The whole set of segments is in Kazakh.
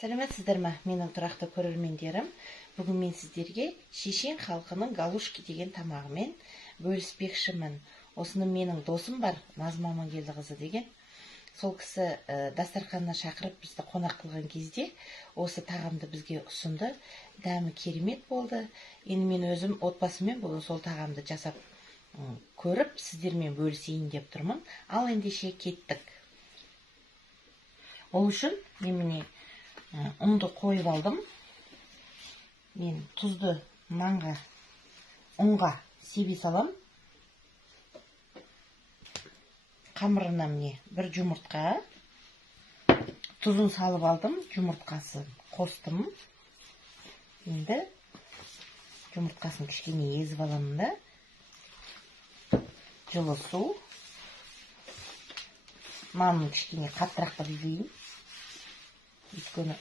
Сәлеметсіздер ме, менің тұрақты көрермендерім? Бүгін мен сіздерге шешен халқының галушки деген тамағымен бөліспекшімін. Осыны менің досым бар, Назым Амангелдіқызы деген. Сол кісі дастарханына шақырып бізді қонақ қылған кезде осы тағамды бізге ұсынды. Дәмі керемет болды. Енді мен өзім отбасымен бұл сол тағамды жасап көріп, сіздермен бөлісейін деп тұрмын. Ал ендеше кеттік. Ол үшін мен міне ұнды қойып алдым. Мен тұзды нанға, ұнға себе салам. Қамырына міне бір жұмыртқа, тұзын салып алдым, жұмыртқасын қостым. Енді жұмыртқасын кішкене езіп аламын да. Жылы су. Нанын кішкене қаттырақ білейін. Өйткені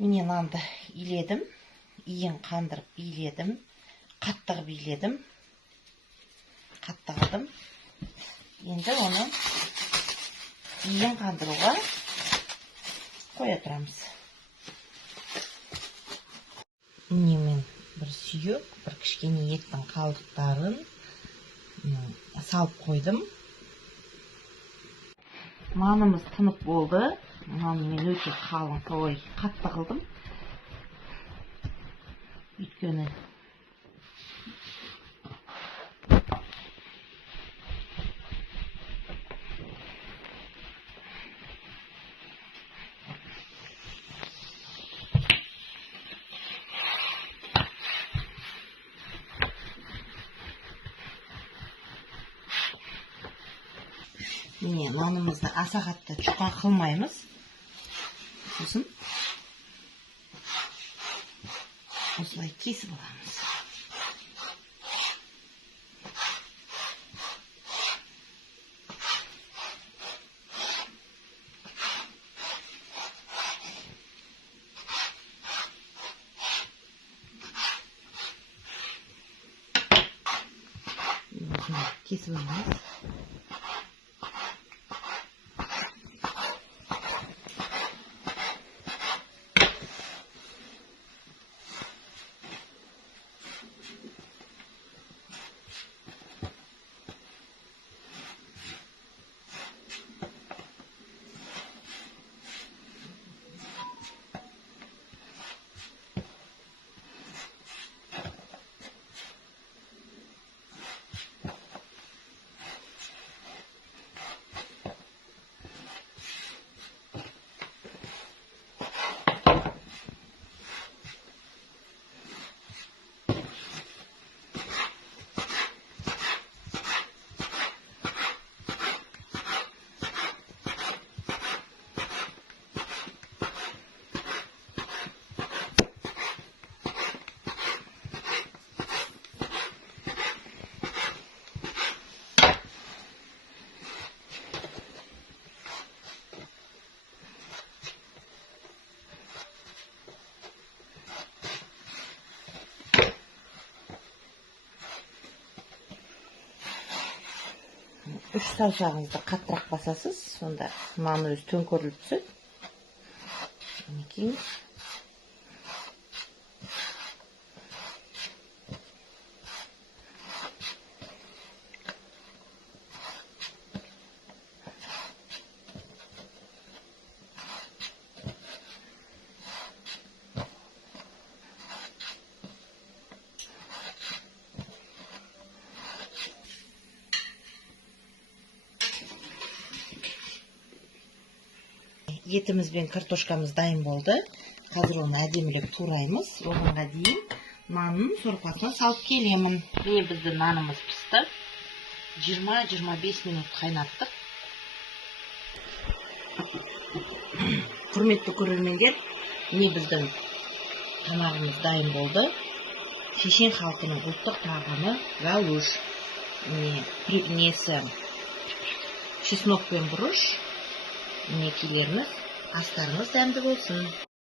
міне нанды иледім, иін қандырып биледім, қатты биледім, қатты қылдым. Енді оны иін қандыруға қоя тұрамыз. Міне мен бір сүйек, бір кішкене еттің қалдықтарын салып қойдым. Нанымыз тынып болды. Нанын мен өте қалың, қатты қылдым. Өйткені міне нанымызды аса қатты жұқа қылмаймыз. Сосын осылай кесіп аламыз. Кесіп аламыз. Үш саусағыңызды қаттырақ басасыз, сонда нан өзі төңкеріліп түседі. Мінекей. Етіміз бен картошкамыз дайын болды. Қазір оны әдемілеп тураймыз. Оғанға дейін нанның сорпасына салып келемін. Міне біздің нанымыз пісті. 20-25 минут қайнаттық. Құрметті көрермендер, міне біздің тамағымыз дайын болды. Шешен халқының ұлттық тағамы галуш. Несі чеснок пен бұрыш. Мінекейлеріңіз, астарыңыз дәмді болсын.